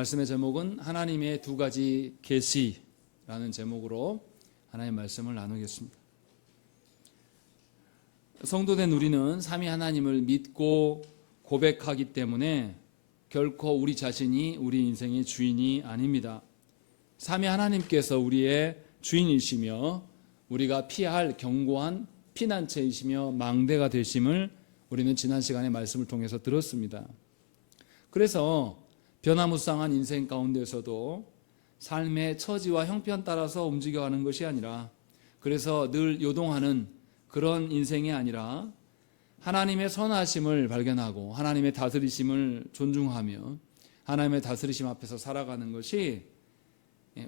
말씀의 제목은 하나님의 두 가지 계시라는 제목으로 하나님의 말씀을 나누겠습니다. 성도된 우리는 삼위 하나님을 믿고 고백하기 때문에 결코 우리 자신이 우리 인생의 주인이 아닙니다. 삼위 하나님께서 우리의 주인이시며 우리가 피할 견고한 피난처이시며 망대가 되심을 우리는 지난 시간에 말씀을 통해서 들었습니다. 그래서 변화무쌍한 인생 가운데서도 삶의 처지와 형편 따라서 움직여가는 것이 아니라, 그래서 늘 요동하는 그런 인생이 아니라 하나님의 선하심을 발견하고 하나님의 다스리심을 존중하며 하나님의 다스리심 앞에서 살아가는 것이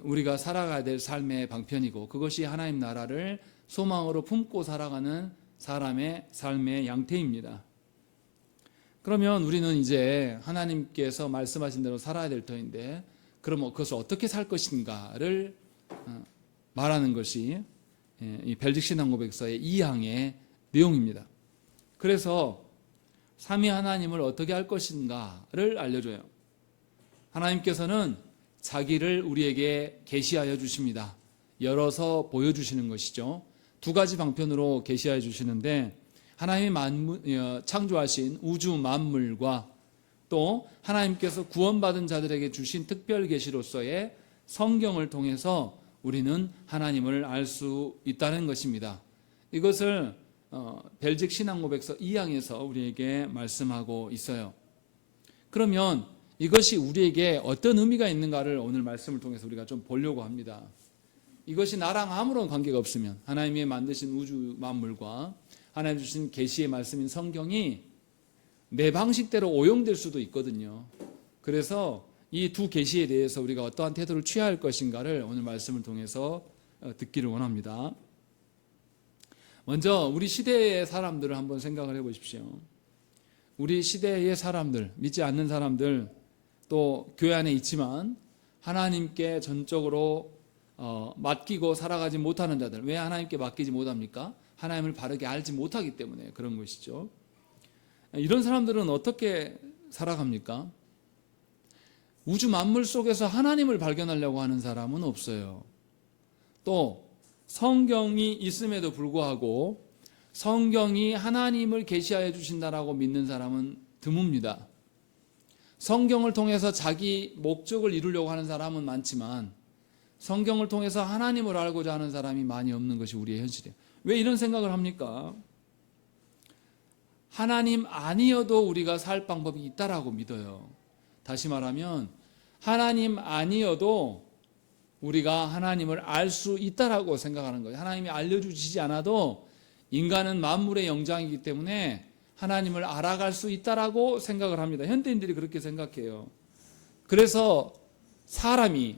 우리가 살아가야 될 삶의 방편이고, 그것이 하나님 나라를 소망으로 품고 살아가는 사람의 삶의 양태입니다. 그러면 우리는 이제 하나님께서 말씀하신 대로 살아야 될 터인데, 그럼 그것을 어떻게 살 것인가를 말하는 것이 이 벨직 신앙 고백서의 2항의 내용입니다. 그래서 삼위 하나님을 어떻게 할 것인가를 알려줘요. 하나님께서는 자기를 우리에게 계시하여 주십니다. 열어서 보여주시는 것이죠. 두 가지 방편으로 계시하여 주시는데, 하나님이 창조하신 우주 만물과 또 하나님께서 구원받은 자들에게 주신 특별 계시로서의 성경을 통해서 우리는 하나님을 알 수 있다는 것입니다. 이것을 벨직 신앙 고백서 2항에서 우리에게 말씀하고 있어요. 그러면 이것이 우리에게 어떤 의미가 있는가를 오늘 말씀을 통해서 우리가 좀 보려고 합니다. 이것이 나랑 아무런 관계가 없으면, 하나님이 만드신 우주 만물과 하나님 주신 계시의 말씀인 성경이 내 방식대로 오용될 수도 있거든요. 그래서 이 두 계시에 대해서 우리가 어떠한 태도를 취해야 할 것인가를 오늘 말씀을 통해서 듣기를 원합니다. 먼저 우리 시대의 사람들을 한번 생각을 해보십시오. 우리 시대의 사람들, 믿지 않는 사람들, 또 교회 안에 있지만 하나님께 전적으로 맡기고 살아가지 못하는 자들. 왜 하나님께 맡기지 못합니까? 하나님을 바르게 알지 못하기 때문에 그런 것이죠. 이런 사람들은 어떻게 살아갑니까? 우주 만물 속에서 하나님을 발견하려고 하는 사람은 없어요. 또 성경이 있음에도 불구하고 성경이 하나님을 계시하여 주신다라고 믿는 사람은 드뭅니다. 성경을 통해서 자기 목적을 이루려고 하는 사람은 많지만 성경을 통해서 하나님을 알고자 하는 사람이 많이 없는 것이 우리의 현실이에요. 왜 이런 생각을 합니까? 하나님 아니어도 우리가 살 방법이 있다라고 믿어요. 다시 말하면 하나님 아니어도 우리가 하나님을 알 수 있다라고 생각하는 거예요. 하나님이 알려주시지 않아도 인간은 만물의 영장이기 때문에 하나님을 알아갈 수 있다라고 생각을 합니다. 현대인들이 그렇게 생각해요. 그래서 사람이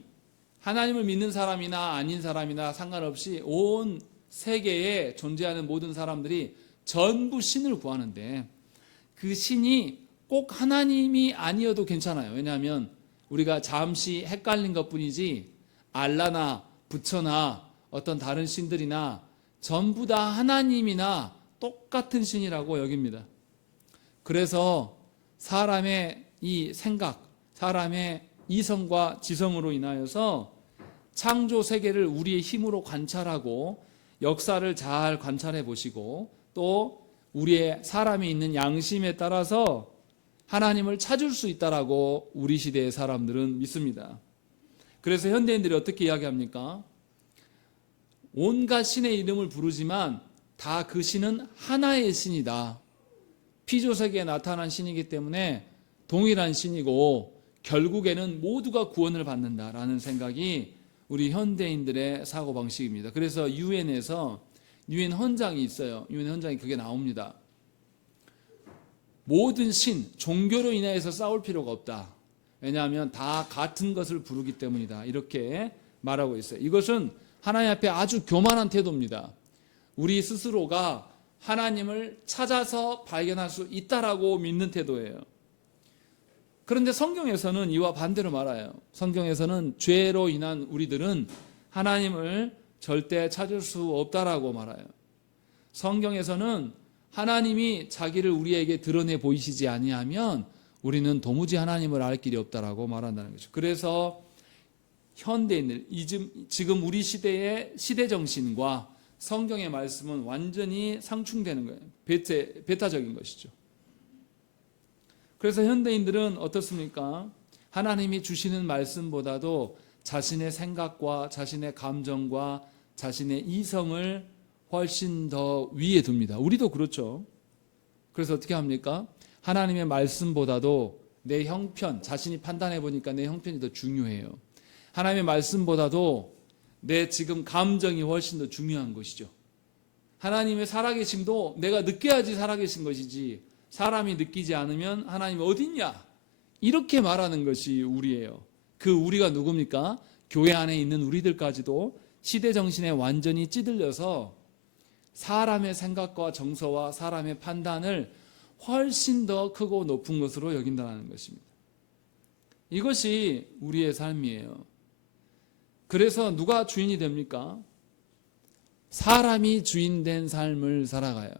하나님을 믿는 사람이나 아닌 사람이나 상관없이 온 세계에 존재하는 모든 사람들이 전부 신을 구하는데, 그 신이 꼭 하나님이 아니어도 괜찮아요. 왜냐하면 우리가 잠시 헷갈린 것뿐이지 알라나 부처나 어떤 다른 신들이나 전부 다 하나님이나 똑같은 신이라고 여깁니다. 그래서 사람의 이 생각, 사람의 이성과 지성으로 인하여서 창조 세계를 우리의 힘으로 관찰하고 역사를 잘 관찰해 보시고 또 우리의 사람이 있는 양심에 따라서 하나님을 찾을 수 있다라고 우리 시대의 사람들은 믿습니다. 그래서 현대인들이 어떻게 이야기합니까? 온갖 신의 이름을 부르지만 다 그 신은 하나의 신이다. 피조세계에 나타난 신이기 때문에 동일한 신이고 결국에는 모두가 구원을 받는다라는 생각이 우리 현대인들의 사고방식입니다. 그래서 유엔에서 유엔 헌장이 있어요. 유엔 헌장이 그게 나옵니다. 모든 신, 종교로 인해서 싸울 필요가 없다. 왜냐하면 다 같은 것을 부르기 때문이다. 이렇게 말하고 있어요. 이것은 하나님 앞에 아주 교만한 태도입니다. 우리 스스로가 하나님을 찾아서 발견할 수 있다라고 믿는 태도예요. 그런데 성경에서는 이와 반대로 말해요. 성경에서는 죄로 인한 우리들은 하나님을 절대 찾을 수 없다라고 말해요. 성경에서는 하나님이 자기를 우리에게 드러내 보이시지 아니하면 우리는 도무지 하나님을 알 길이 없다라고 말한다는 거죠. 그래서 현대인들, 지금 우리 시대의 시대 정신과 성경의 말씀은 완전히 상충되는 거예요. 배타적인 것이죠. 그래서 현대인들은 어떻습니까? 하나님이 주시는 말씀보다도 자신의 생각과 자신의 감정과 자신의 이성을 훨씬 더 위에 둡니다. 우리도 그렇죠. 그래서 어떻게 합니까? 하나님의 말씀보다도 내 형편, 자신이 판단해 보니까 내 형편이 더 중요해요. 하나님의 말씀보다도 내 지금 감정이 훨씬 더 중요한 것이죠. 하나님의 살아계심도 내가 느껴야지 살아계신 것이지, 사람이 느끼지 않으면 하나님 어디 있냐? 이렇게 말하는 것이 우리예요. 그 우리가 누굽니까? 교회 안에 있는 우리들까지도 시대 정신에 완전히 찌들려서 사람의 생각과 정서와 사람의 판단을 훨씬 더 크고 높은 것으로 여긴다는 것입니다. 이것이 우리의 삶이에요. 그래서 누가 주인이 됩니까? 사람이 주인된 삶을 살아가요.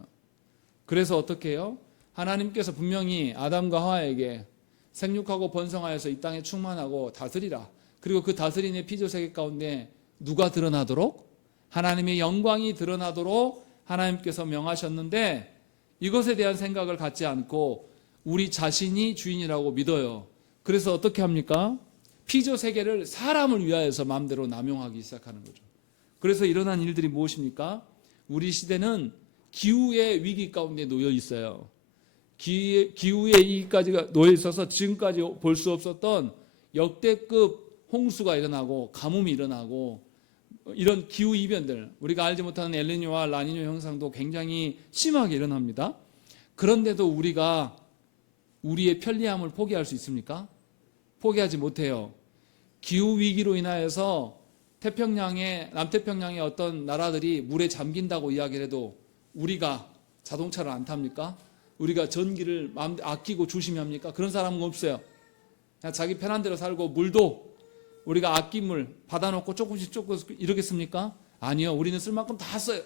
그래서 어떻게 해요? 하나님께서 분명히 아담과 하와에게 생육하고 번성하여서 이 땅에 충만하고 다스리라. 그리고 그 다스리는 피조세계 가운데 누가 드러나도록? 하나님의 영광이 드러나도록 하나님께서 명하셨는데, 이것에 대한 생각을 갖지 않고 우리 자신이 주인이라고 믿어요. 그래서 어떻게 합니까? 피조세계를 사람을 위하여서 마음대로 남용하기 시작하는 거죠. 그래서 일어난 일들이 무엇입니까? 우리 시대는 기후의 위기 가운데 놓여 있어요. 기후의 위기까지가 놓여 있어서 지금까지 볼 수 없었던 역대급 홍수가 일어나고 가뭄이 일어나고 이런 기후 이변들, 우리가 알지 못하는 엘니뇨와 라니뇨 현상도 굉장히 심하게 일어납니다. 그런데도 우리가 우리의 편리함을 포기할 수 있습니까? 포기하지 못해요. 기후 위기로 인하여서 남태평양의 어떤 나라들이 물에 잠긴다고 이야기를 해도 우리가 자동차를 안 탑니까? 우리가 전기를 아끼고 조심합니까? 그런 사람은 없어요. 그냥 자기 편한 대로 살고, 물도 우리가 아낀 물 받아놓고 조금씩 이러겠습니까? 아니요. 우리는 쓸 만큼 다 써요.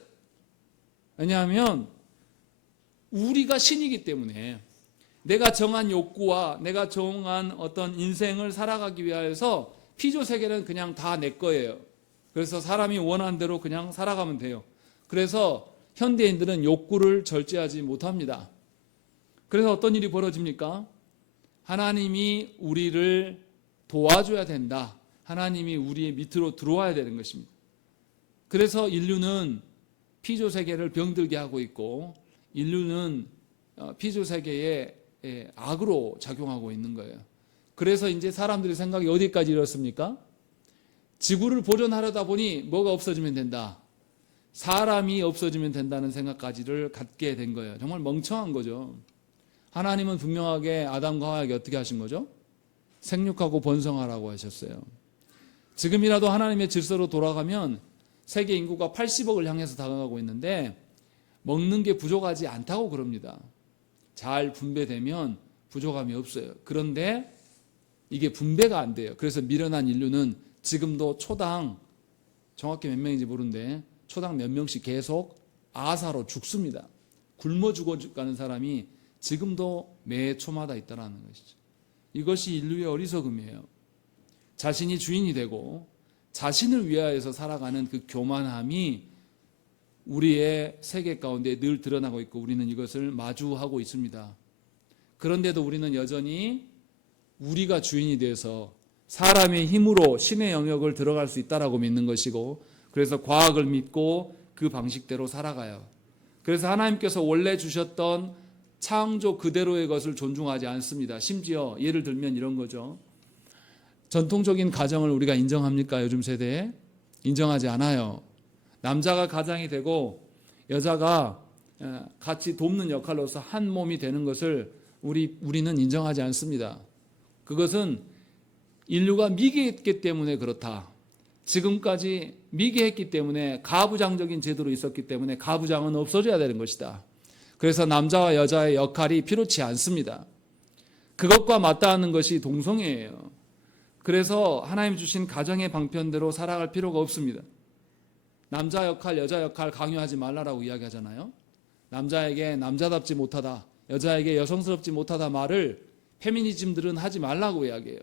왜냐하면 우리가 신이기 때문에 내가 정한 욕구와 내가 정한 어떤 인생을 살아가기 위해서 피조세계는 그냥 다 내 거예요. 그래서 사람이 원하는 대로 그냥 살아가면 돼요. 그래서 현대인들은 욕구를 절제하지 못합니다. 그래서 어떤 일이 벌어집니까? 하나님이 우리를 도와줘야 된다. 하나님이 우리의 밑으로 들어와야 되는 것입니다. 그래서 인류는 피조세계를 병들게 하고 있고, 인류는 피조세계에 악으로 작용하고 있는 거예요. 그래서 이제 사람들의 생각이 어디까지 이렇습니까? 지구를 보존하려다 보니 뭐가 없어지면 된다. 사람이 없어지면 된다는 생각까지를 갖게 된 거예요. 정말 멍청한 거죠. 하나님은 분명하게 아담과 하와에게 어떻게 하신 거죠? 생육하고 번성하라고 하셨어요. 지금이라도 하나님의 질서로 돌아가면 세계 인구가 80억을 향해서 다가가고 있는데 먹는 게 부족하지 않다고 그럽니다. 잘 분배되면 부족함이 없어요. 그런데 이게 분배가 안 돼요. 그래서 미련한 인류는 지금도 초당, 정확히 몇 명인지 모르는데 초당 몇 명씩 계속 아사로 죽습니다. 굶어 죽어가는 사람이 지금도 매 초마다 있다는 것이죠. 이것이 인류의 어리석음이에요. 자신이 주인이 되고 자신을 위하여서 살아가는 그 교만함이 우리의 세계 가운데 늘 드러나고 있고 우리는 이것을 마주하고 있습니다. 그런데도 우리는 여전히 우리가 주인이 돼서 사람의 힘으로 신의 영역을 들어갈 수 있다라고 믿는 것이고, 그래서 과학을 믿고 그 방식대로 살아가요. 그래서 하나님께서 원래 주셨던 창조 그대로의 것을 존중하지 않습니다. 심지어 예를 들면 이런 거죠. 전통적인 가정을 우리가 인정합니까? 요즘 세대에? 인정하지 않아요. 남자가 가장이 되고 여자가 같이 돕는 역할로서 한 몸이 되는 것을 우리는 인정하지 않습니다. 그것은 인류가 미개했기 때문에 그렇다. 지금까지 미개했기 때문에 가부장적인 제도로 있었기 때문에 가부장은 없어져야 되는 것이다. 그래서 남자와 여자의 역할이 필요치 않습니다. 그것과 맞닿는 것이 동성애예요. 그래서 하나님 주신 가정의 방편대로 살아갈 필요가 없습니다. 남자 역할, 여자 역할 강요하지 말라라고 이야기하잖아요. 남자에게 남자답지 못하다, 여자에게 여성스럽지 못하다 말을 페미니즘들은 하지 말라고 이야기해요.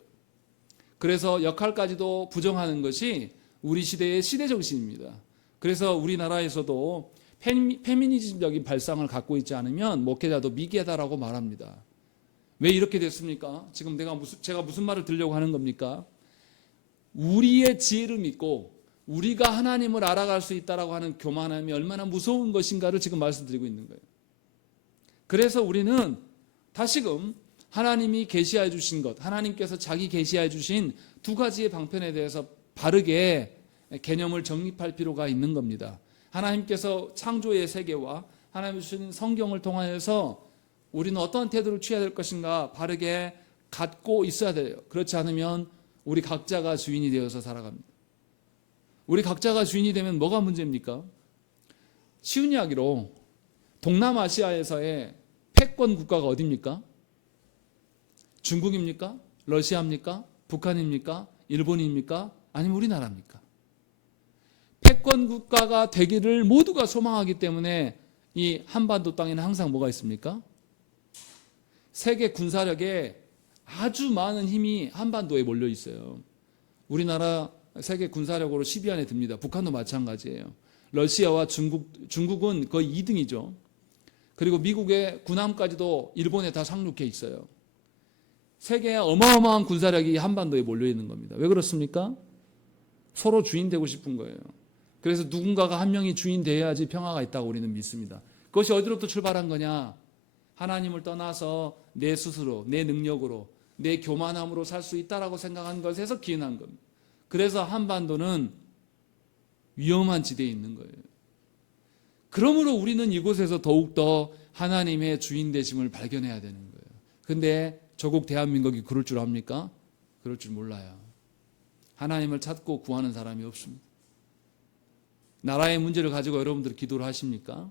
그래서 역할까지도 부정하는 것이 우리 시대의 시대 정신입니다. 그래서 우리나라에서도 페미니즘적인 발상을 갖고 있지 않으면 목회자도 미개하다라고 말합니다. 왜 이렇게 됐습니까? 지금 제가 무슨 말을 들려고 하는 겁니까? 우리의 지혜를 믿고 우리가 하나님을 알아갈 수 있다라고 하는 교만함이 얼마나 무서운 것인가를 지금 말씀드리고 있는 거예요. 그래서 우리는 다시금 하나님이 계시해 주신 것, 하나님께서 자기 계시해 주신 두 가지의 방편에 대해서 바르게 개념을 정립할 필요가 있는 겁니다. 하나님께서 창조의 세계와 하나님 주신 성경을 통하여서 우리는 어떤 태도를 취해야 될 것인가 바르게 갖고 있어야 돼요. 그렇지 않으면 우리 각자가 주인이 되어서 살아갑니다. 우리 각자가 주인이 되면 뭐가 문제입니까? 쉬운 이야기로 동남아시아에서의 패권 국가가 어디입니까? 중국입니까? 러시아입니까? 북한입니까? 일본입니까? 아니면 우리나라입니까? 패권 국가가 되기를 모두가 소망하기 때문에 이 한반도 땅에는 항상 뭐가 있습니까? 세계 군사력에 아주 많은 힘이 한반도에 몰려 있어요. 우리나라 세계 군사력으로 10위 안에 듭니다. 북한도 마찬가지예요. 러시아와 중국은 거의 2등이죠. 그리고 미국의 군함까지도 일본에 다 상륙해 있어요. 세계의 어마어마한 군사력이 한반도에 몰려 있는 겁니다. 왜 그렇습니까? 서로 주인 되고 싶은 거예요. 그래서 누군가가 한 명이 주인 되어야지 평화가 있다고 우리는 믿습니다. 그것이 어디로부터 출발한 거냐? 하나님을 떠나서 내 스스로, 내 능력으로, 내 교만함으로 살 수 있다라고 생각한 것에서 기인한 겁니다. 그래서 한반도는 위험한 지대에 있는 거예요. 그러므로 우리는 이곳에서 더욱더 하나님의 주인 되심을 발견해야 되는 거예요. 근데 조국 대한민국이 그럴 줄 압니까? 그럴 줄 몰라요. 하나님을 찾고 구하는 사람이 없습니다. 나라의 문제를 가지고 여러분들 기도를 하십니까?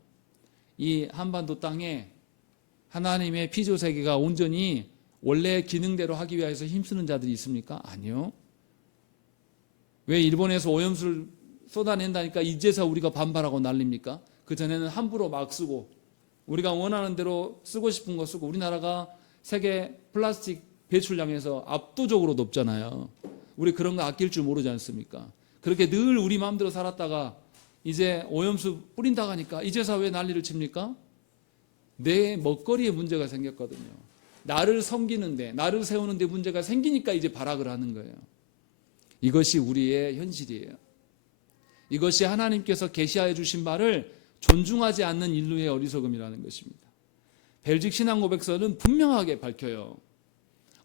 이 한반도 땅에 하나님의 피조세계가 온전히 원래 기능대로 하기 위해서 힘쓰는 자들이 있습니까? 아니요. 왜 일본에서 오염수를 쏟아낸다니까 이제서 우리가 반발하고 난립니까? 그전에는 함부로 막 쓰고 우리가 원하는 대로 쓰고 싶은 거 쓰고 우리나라가 세계 플라스틱 배출량에서 압도적으로 높잖아요. 우리 그런 거 아낄 줄 모르지 않습니까? 그렇게 늘 우리 마음대로 살았다가 이제 오염수 뿌린다고 하니까 이제서 왜 난리를 칩니까? 내 먹거리에 문제가 생겼거든요. 나를 섬기는데 나를 세우는데 문제가 생기니까 이제 발악을 하는 거예요. 이것이 우리의 현실이에요. 이것이 하나님께서 계시하여 주신 바를 존중하지 않는 인류의 어리석음이라는 것입니다. 벨직 신앙 고백서는 분명하게 밝혀요.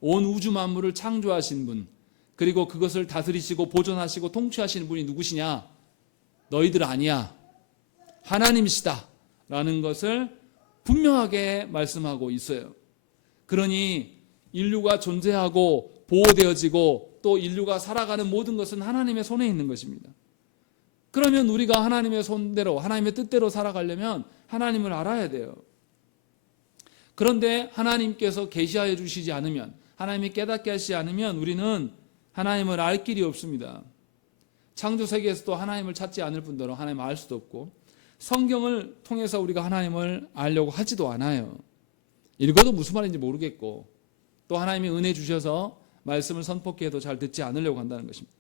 온 우주 만물을 창조하신 분, 그리고 그것을 다스리시고 보존하시고 통치하시는 분이 누구시냐? 너희들 아니야. 하나님이시다. 라는 것을 분명하게 말씀하고 있어요. 그러니 인류가 존재하고 보호되어지고 또 인류가 살아가는 모든 것은 하나님의 손에 있는 것입니다. 그러면 우리가 하나님의 손대로 하나님의 뜻대로 살아가려면 하나님을 알아야 돼요. 그런데 하나님께서 계시하여 주시지 않으면, 하나님이 깨닫게 하시지 않으면 우리는 하나님을 알 길이 없습니다. 창조 세계에서도 하나님을 찾지 않을 뿐더러 하나님을 알 수도 없고 성경을 통해서 우리가 하나님을 알려고 하지도 않아요. 읽어도 무슨 말인지 모르겠고 또 하나님이 은혜 주셔서 말씀을 선포케 해도 잘 듣지 않으려고 한다는 것입니다.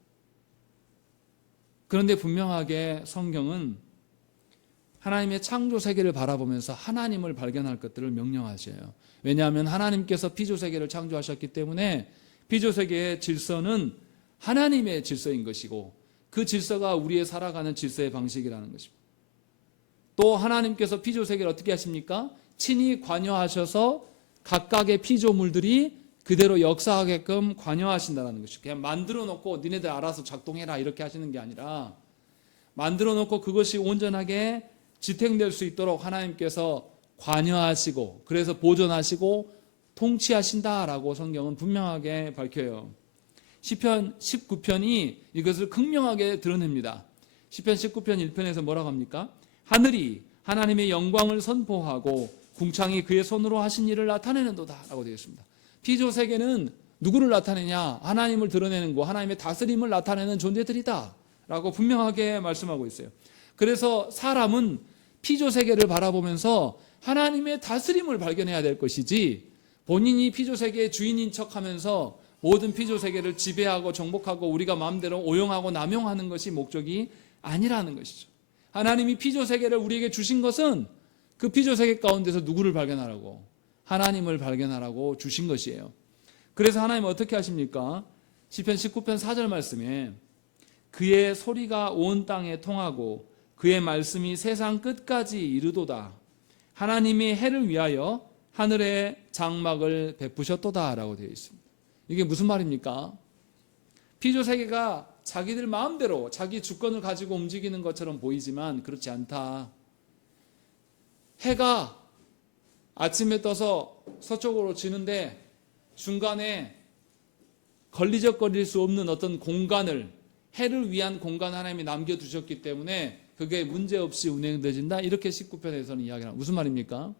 그런데 분명하게 성경은 하나님의 창조 세계를 바라보면서 하나님을 발견할 것들을 명령하셔요. 왜냐하면 하나님께서 피조 세계를 창조하셨기 때문에 피조 세계의 질서는 하나님의 질서인 것이고 그 질서가 우리의 살아가는 질서의 방식이라는 것입니다. 또 하나님께서 피조 세계를 어떻게 하십니까? 친히 관여하셔서 각각의 피조물들이 그대로 역사하게끔 관여하신다는 것이죠. 그냥 만들어 놓고 니네들 알아서 작동해라 이렇게 하시는 게 아니라 만들어 놓고 그것이 온전하게 지탱될 수 있도록 하나님께서 관여하시고 그래서 보존하시고 통치하신다라고 성경은 분명하게 밝혀요. 시편 19편이 이것을 극명하게 드러냅니다. 시편 19편 1편에서 뭐라고 합니까? 하늘이 하나님의 영광을 선포하고 궁창이 그의 손으로 하신 일을 나타내는도다 라고 되어 있습니다. 피조 세계는 누구를 나타내냐? 하나님을 드러내는 거, 하나님의 다스림을 나타내는 존재들이다 라고 분명하게 말씀하고 있어요. 그래서 사람은 피조 세계를 바라보면서 하나님의 다스림을 발견해야 될 것이지 본인이 피조세계의 주인인 척하면서 모든 피조세계를 지배하고 정복하고 우리가 마음대로 오용하고 남용하는 것이 목적이 아니라는 것이죠. 하나님이 피조세계를 우리에게 주신 것은 그 피조세계 가운데서 누구를 발견하라고? 하나님을 발견하라고 주신 것이에요. 그래서 하나님은 어떻게 하십니까? 시편 19편 4절 말씀에 그의 소리가 온 땅에 통하고 그의 말씀이 세상 끝까지 이르도다. 하나님이 해를 위하여 하늘에 장막을 베푸셨도다 라고 되어 있습니다. 이게 무슨 말입니까? 피조세계가 자기들 마음대로 자기 주권을 가지고 움직이는 것처럼 보이지만 그렇지 않다. 해가 아침에 떠서 서쪽으로 지는데 중간에 걸리적거릴 수 없는 어떤 공간을, 해를 위한 공간 하나님이 남겨두셨기 때문에 그게 문제없이 운행되진다. 이렇게 19편에서는 이야기를 합니다. 무슨 말입니까?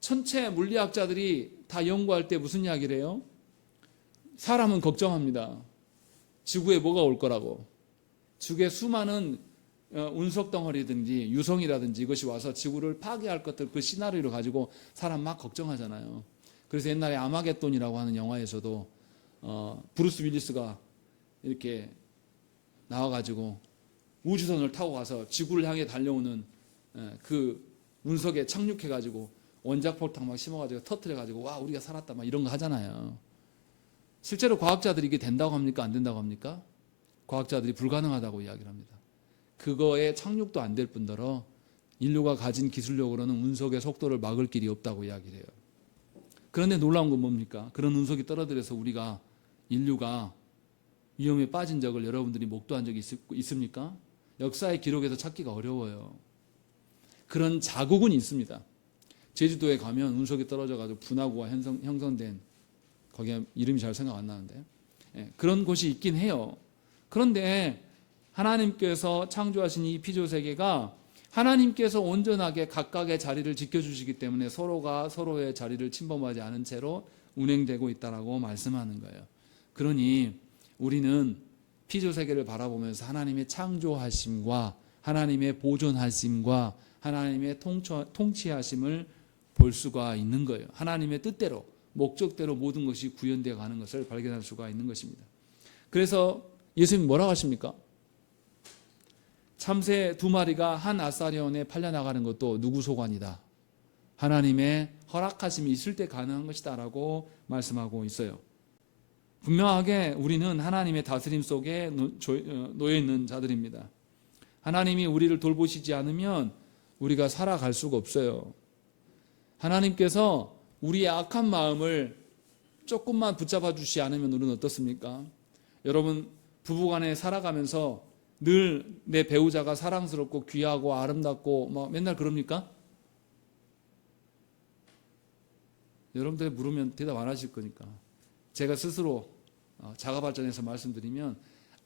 천체 물리학자들이 다 연구할 때 무슨 이야기를 해요? 사람은 걱정합니다. 지구에 뭐가 올 거라고. 지구에 수많은 운석 덩어리든지 유성이라든지 이것이 와서 지구를 파괴할 것들, 그 시나리오를 가지고 사람 막 걱정하잖아요. 그래서 옛날에 아마겟돈이라고 하는 영화에서도 브루스 윌리스가 이렇게 나와가지고 우주선을 타고 가서 지구를 향해 달려오는 그 운석에 착륙해가지고 원자폭탄 막 심어가지고 터뜨려가지고 와 우리가 살았다 막 이런 거 하잖아요. 실제로 과학자들이 이게 된다고 합니까? 안 된다고 합니까? 과학자들이 불가능하다고 이야기를 합니다. 그거에 착륙도 안 될 뿐더러 인류가 가진 기술력으로는 운석의 속도를 막을 길이 없다고 이야기를 해요. 그런데 놀라운 건 뭡니까? 그런 운석이 떨어뜨려서 우리가 인류가 위험에 빠진 적을 여러분들이 목도한 적이 있습니까? 역사의 기록에서 찾기가 어려워요. 그런 자국은 있습니다. 제주도에 가면 운석이 떨어져가지고 분화구가 형성된, 거기에 이름이 잘 생각 안 나는데 그런 곳이 있긴 해요. 그런데 하나님께서 창조하신 이 피조세계가 하나님께서 온전하게 각각의 자리를 지켜주시기 때문에 서로가 서로의 자리를 침범하지 않은 채로 운행되고 있다라고 말씀하는 거예요. 그러니 우리는 피조세계를 바라보면서 하나님의 창조하심과 하나님의 보존하심과 하나님의 통치하심을 볼 수가 있는 거예요. 하나님의 뜻대로, 목적대로 모든 것이 구현되어 가는 것을 발견할 수가 있는 것입니다. 그래서 예수님 뭐라고 하십니까? 참새 2마리가 한 아사리온에 팔려나가는 것도 누구 소관이다. 하나님의 허락하심이 있을 때 가능한 것이다 라고 말씀하고 있어요. 분명하게 우리는 하나님의 다스림 속에 놓여 있는 자들입니다. 하나님이 우리를 돌보시지 않으면 우리가 살아갈 수가 없어요. 하나님께서 우리의 악한 마음을 조금만 붙잡아 주시지 않으면 우리는 어떻습니까? 여러분 부부간에 살아가면서 늘 내 배우자가 사랑스럽고 귀하고 아름답고 막 맨날 그럽니까? 여러분들 물으면 대답 안 하실 거니까 제가 스스로 자가 발전해서 말씀드리면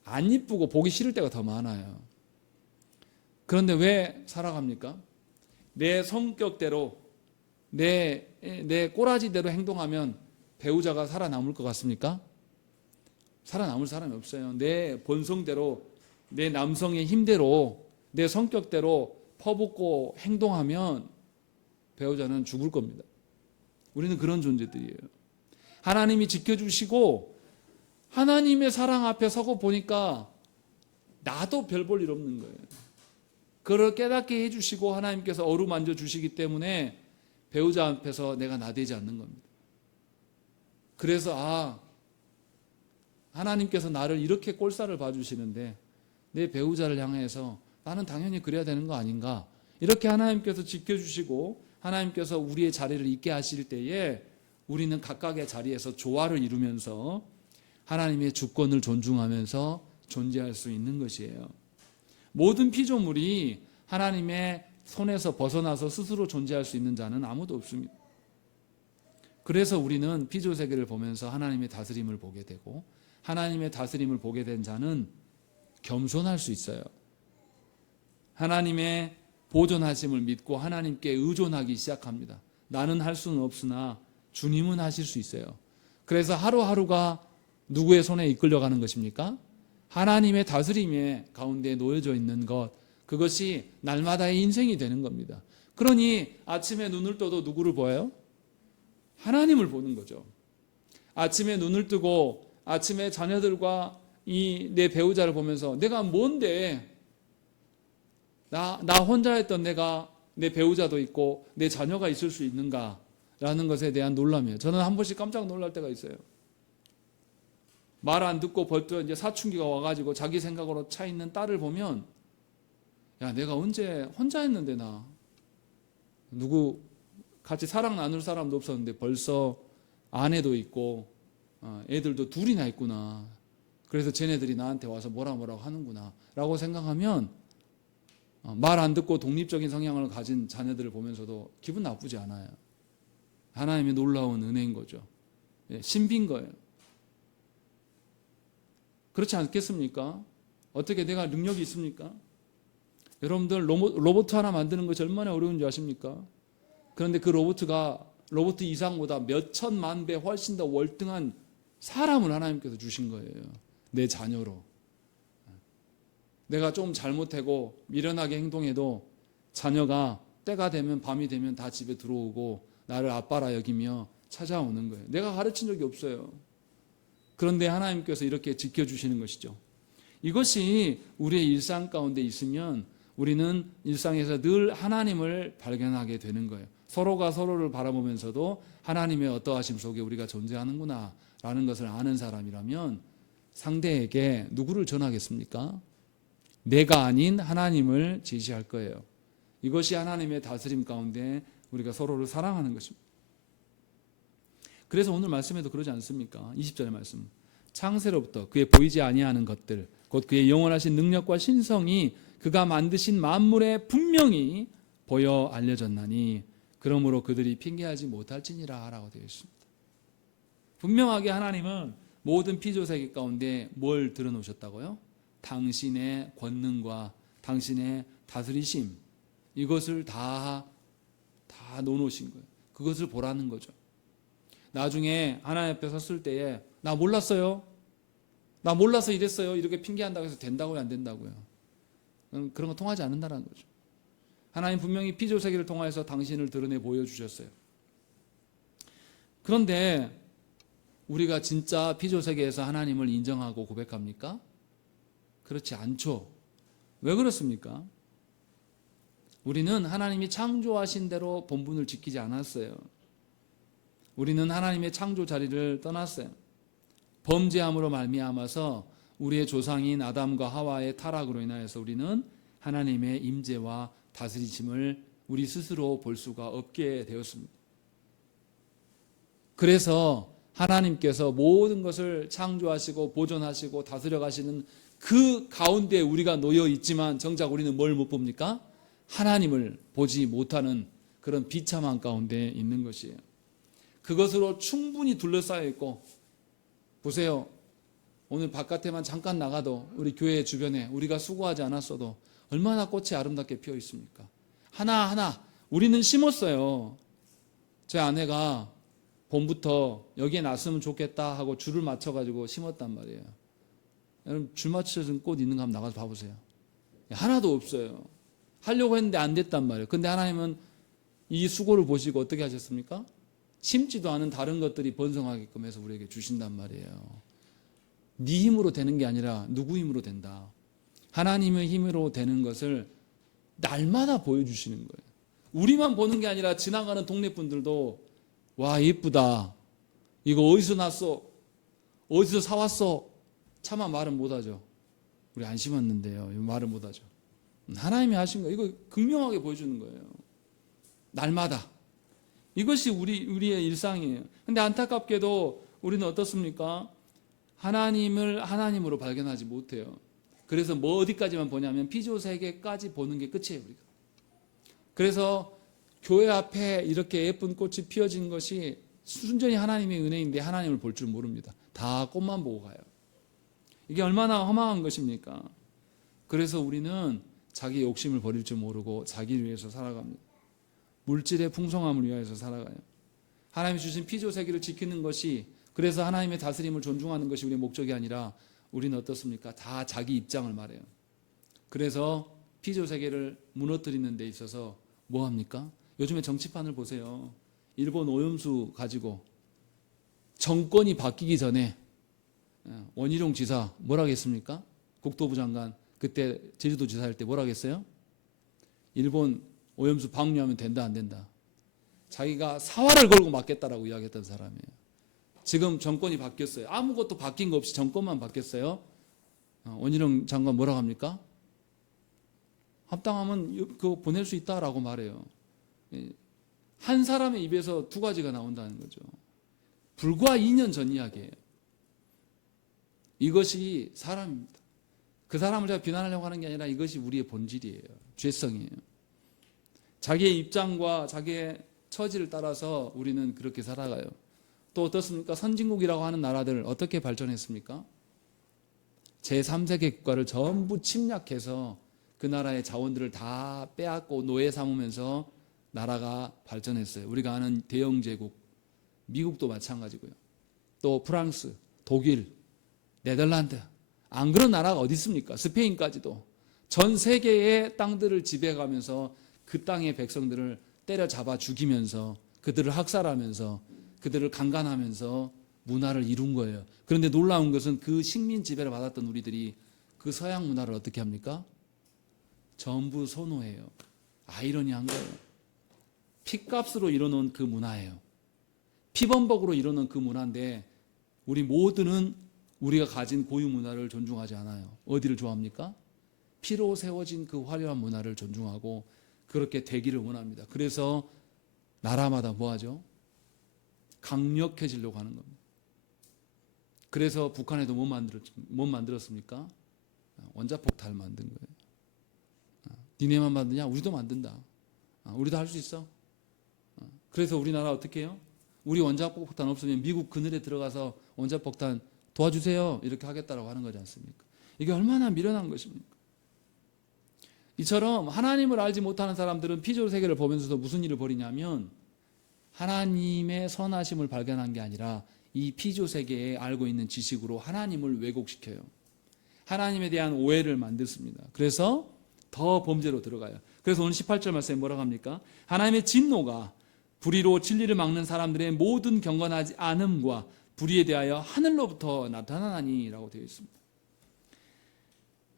안 이쁘고 보기 싫을 때가 더 많아요. 그런데 왜 살아갑니까? 내 성격대로 내 꼬라지대로 행동하면 배우자가 살아남을 것 같습니까? 살아남을 사람이 없어요. 내 본성대로, 내 남성의 힘대로, 내 성격대로 퍼붓고 행동하면 배우자는 죽을 겁니다. 우리는 그런 존재들이에요. 하나님이 지켜주시고 하나님의 사랑 앞에 서고 보니까 나도 별 볼 일 없는 거예요. 그걸 깨닫게 해주시고 하나님께서 어루만져 주시기 때문에 배우자 앞에서 내가 나대지 않는 겁니다. 그래서 하나님께서 나를 이렇게 꼴사를 봐주시는데 내 배우자를 향해서 나는 당연히 그래야 되는 거 아닌가, 이렇게 하나님께서 지켜주시고 하나님께서 우리의 자리를 있게 하실 때에 우리는 각각의 자리에서 조화를 이루면서 하나님의 주권을 존중하면서 존재할 수 있는 것이에요. 모든 피조물이 하나님의 손에서 벗어나서 스스로 존재할 수 있는 자는 아무도 없습니다. 그래서 우리는 피조세계를 보면서 하나님의 다스림을 보게 되고, 하나님의 다스림을 보게 된 자는 겸손할 수 있어요. 하나님의 보존하심을 믿고 하나님께 의존하기 시작합니다. 나는 할 수는 없으나 주님은 하실 수 있어요. 그래서 하루하루가 누구의 손에 이끌려가는 것입니까? 하나님의 다스림의 가운데 놓여져 있는 것, 그것이 날마다의 인생이 되는 겁니다. 그러니 아침에 눈을 떠도 누구를 보아요? 하나님을 보는 거죠. 아침에 눈을 뜨고 아침에 자녀들과 이 내 배우자를 보면서 내가 뭔데 나 혼자였던 내가 내 배우자도 있고 내 자녀가 있을 수 있는가라는 것에 대한 놀람이에요. 저는 한 번씩 깜짝 놀랄 때가 있어요. 말 안 듣고 벌써 이제 사춘기가 와가지고 자기 생각으로 차 있는 딸을 보면 야, 내가 언제 혼자였는데 나 누구 같이 사랑 나눌 사람도 없었는데 벌써 아내도 있고 애들도 둘이나 있구나. 그래서 쟤네들이 나한테 와서 뭐라고 하는구나 라고 생각하면 말 안 듣고 독립적인 성향을 가진 자녀들을 보면서도 기분 나쁘지 않아요. 하나님의 놀라운 은혜인 거죠. 신비인 거예요. 그렇지 않겠습니까? 어떻게 내가 능력이 있습니까? 여러분들 로봇 하나 만드는 것이 얼마나 어려운 줄 아십니까? 그런데 그 로봇 이상보다 몇 천만 배 훨씬 더 월등한 사람을 하나님께서 주신 거예요. 내 자녀로. 내가 좀 잘못하고 미련하게 행동해도 자녀가 때가 되면 밤이 되면 다 집에 들어오고 나를 아빠라 여기며 찾아오는 거예요. 내가 가르친 적이 없어요. 그런데 하나님께서 이렇게 지켜주시는 것이죠. 이것이 우리의 일상 가운데 있으면 우리는 일상에서 늘 하나님을 발견하게 되는 거예요. 서로가 서로를 바라보면서도 하나님의 어떠하심 속에 우리가 존재하는구나 라는 것을 아는 사람이라면 상대에게 누구를 전하겠습니까? 내가 아닌 하나님을 제시할 거예요. 이것이 하나님의 다스림 가운데 우리가 서로를 사랑하는 것입니다. 그래서 오늘 말씀에도 그러지 않습니까? 20절의 말씀. 창세로부터 그의 보이지 아니하는 것들 곧 그의 영원하신 능력과 신성이 그가 만드신 만물에 분명히 보여 알려졌나니 그러므로 그들이 핑계하지 못할지니라 라고 되어 있습니다. 분명하게 하나님은 모든 피조세계 가운데 뭘 드러놓으셨다고요? 당신의 권능과 당신의 다스리심 이것을 다 놓으신 거예요. 그것을 보라는 거죠. 나중에 하나님 앞에 섰을 때에 나 몰랐어요. 나 몰라서 이랬어요. 이렇게 핑계한다고 해서 된다고요? 안 된다고요? 그런 거 통하지 않는다는 거죠. 하나님 분명히 피조세계를 통해서 당신을 드러내 보여주셨어요. 그런데 우리가 진짜 피조세계에서 하나님을 인정하고 고백합니까? 그렇지 않죠. 왜 그렇습니까? 우리는 하나님이 창조하신 대로 본분을 지키지 않았어요. 우리는 하나님의 창조 자리를 떠났어요. 범죄함으로 말미암아서 우리의 조상인 아담과 하와의 타락으로 인하여서 우리는 하나님의 임재와 다스리심을 우리 스스로 볼 수가 없게 되었습니다. 그래서 하나님께서 모든 것을 창조하시고 보존하시고 다스려 가시는 그 가운데 우리가 놓여 있지만 정작 우리는 뭘 못 봅니까? 하나님을 보지 못하는 그런 비참한 가운데 있는 것이에요. 그것으로 충분히 둘러싸여 있고 보세요. 오늘 바깥에만 잠깐 나가도 우리 교회 주변에 우리가 수고하지 않았어도 얼마나 꽃이 아름답게 피어 있습니까? 하나하나 우리는 심었어요. 제 아내가 봄부터 여기에 났으면 좋겠다 하고 줄을 맞춰가지고 심었단 말이에요. 여러분 줄 맞춰진 꽃 있는 거 한번 나가서 봐보세요. 하나도 없어요. 하려고 했는데 안 됐단 말이에요. 근데 하나님은 이 수고를 보시고 어떻게 하셨습니까? 심지도 않은 다른 것들이 번성하게끔 해서 우리에게 주신단 말이에요. 네 힘으로 되는 게 아니라 누구 힘으로 된다. 하나님의 힘으로 되는 것을 날마다 보여주시는 거예요. 우리만 보는 게 아니라 지나가는 동네 분들도 와 예쁘다. 이거 어디서 났어? 어디서 사왔어? 차마 말은 못하죠. 우리 안 심었는데요. 말을 못하죠. 하나님이 하신 거 이거 극명하게 보여주는 거예요. 날마다. 이것이 우리의 일상이에요. 근데 안타깝게도 우리는 어떻습니까? 하나님을 하나님으로 발견하지 못해요. 그래서 뭐 어디까지만 보냐면 피조세계까지 보는 게 끝이에요. 우리가. 그래서 교회 앞에 이렇게 예쁜 꽃이 피어진 것이 순전히 하나님의 은혜인데 하나님을 볼 줄 모릅니다. 다 꽃만 보고 가요. 이게 얼마나 허망한 것입니까? 그래서 우리는 자기 욕심을 버릴 줄 모르고 자기를 위해서 살아갑니다. 물질의 풍성함을 위하여서 살아가요. 하나님이 주신 피조세계를 지키는 것이 그래서 하나님의 다스림을 존중하는 것이 우리의 목적이 아니라 우리는 어떻습니까? 다 자기 입장을 말해요. 그래서 피조세계를 무너뜨리는 데 있어서 뭐 합니까? 요즘에 정치판을 보세요. 일본 오염수 가지고 정권이 바뀌기 전에 원희룡 지사 뭐라고 했습니까? 국토부 장관 그때 제주도 지사 할 때 뭐라고 했어요? 일본 오염수 방류하면 된다 안 된다. 자기가 사활을 걸고 막겠다라고 이야기했던 사람이에요. 지금 정권이 바뀌었어요. 아무것도 바뀐 거 없이 정권만 바뀌었어요. 원희룡 장관 뭐라고 합니까? 합당하면 그거 보낼 수 있다라고 말해요. 한 사람의 입에서 두 가지가 나온다는 거죠. 불과 2년 전 이야기예요. 이것이 사람입니다. 그 사람을 제가 비난하려고 하는 게 아니라 이것이 우리의 본질이에요. 죄성이에요. 자기의 입장과 자기의 처지를 따라서 우리는 그렇게 살아가요. 또 어떻습니까? 선진국이라고 하는 나라들 어떻게 발전했습니까? 제3세계 국가를 전부 침략해서 그 나라의 자원들을 다 빼앗고 노예 삼으면서 나라가 발전했어요. 우리가 아는 대영 제국, 미국도 마찬가지고요. 또 프랑스, 독일, 네덜란드, 안 그런 나라가 어디 있습니까? 스페인까지도 전 세계의 땅들을 지배해가면서 그 땅의 백성들을 때려잡아 죽이면서 그들을 학살하면서 그들을 강간하면서 문화를 이룬 거예요. 그런데 놀라운 것은 그 식민 지배를 받았던 우리들이 그 서양 문화를 어떻게 합니까? 전부 선호해요. 아이러니한 거예요. 피값으로 이뤄놓은 그 문화예요. 피범벅으로 이뤄놓은 그 문화인데 우리 모두는 우리가 가진 고유 문화를 존중하지 않아요. 어디를 좋아합니까? 피로 세워진 그 화려한 문화를 존중하고 그렇게 되기를 원합니다. 그래서 나라마다 뭐하죠? 강력해지려고 하는 겁니다. 그래서 북한에도 못 만들었습니까? 원자폭탄을 만든 거예요. 니네만 만드냐? 우리도 만든다. 우리도 할 수 있어. 그래서 우리나라 어떻게 해요? 우리 원자폭탄 없으면 미국 그늘에 들어가서 원자폭탄 도와주세요. 이렇게 하겠다라고 하는 거지 않습니까? 이게 얼마나 미련한 것입니까? 이처럼 하나님을 알지 못하는 사람들은 피조 세계를 보면서도 무슨 일을 벌이냐면 하나님의 선하심을 발견한 게 아니라 이 피조 세계에 알고 있는 지식으로 하나님을 왜곡시켜요. 하나님에 대한 오해를 만들습니다. 그래서 더 범죄로 들어가요. 그래서 오늘 18절 말씀에 뭐라고 합니까? 하나님의 진노가 불의로 진리를 막는 사람들의 모든 경건하지 않음과 불의에 대하여 하늘로부터 나타나니 라고 되어 있습니다.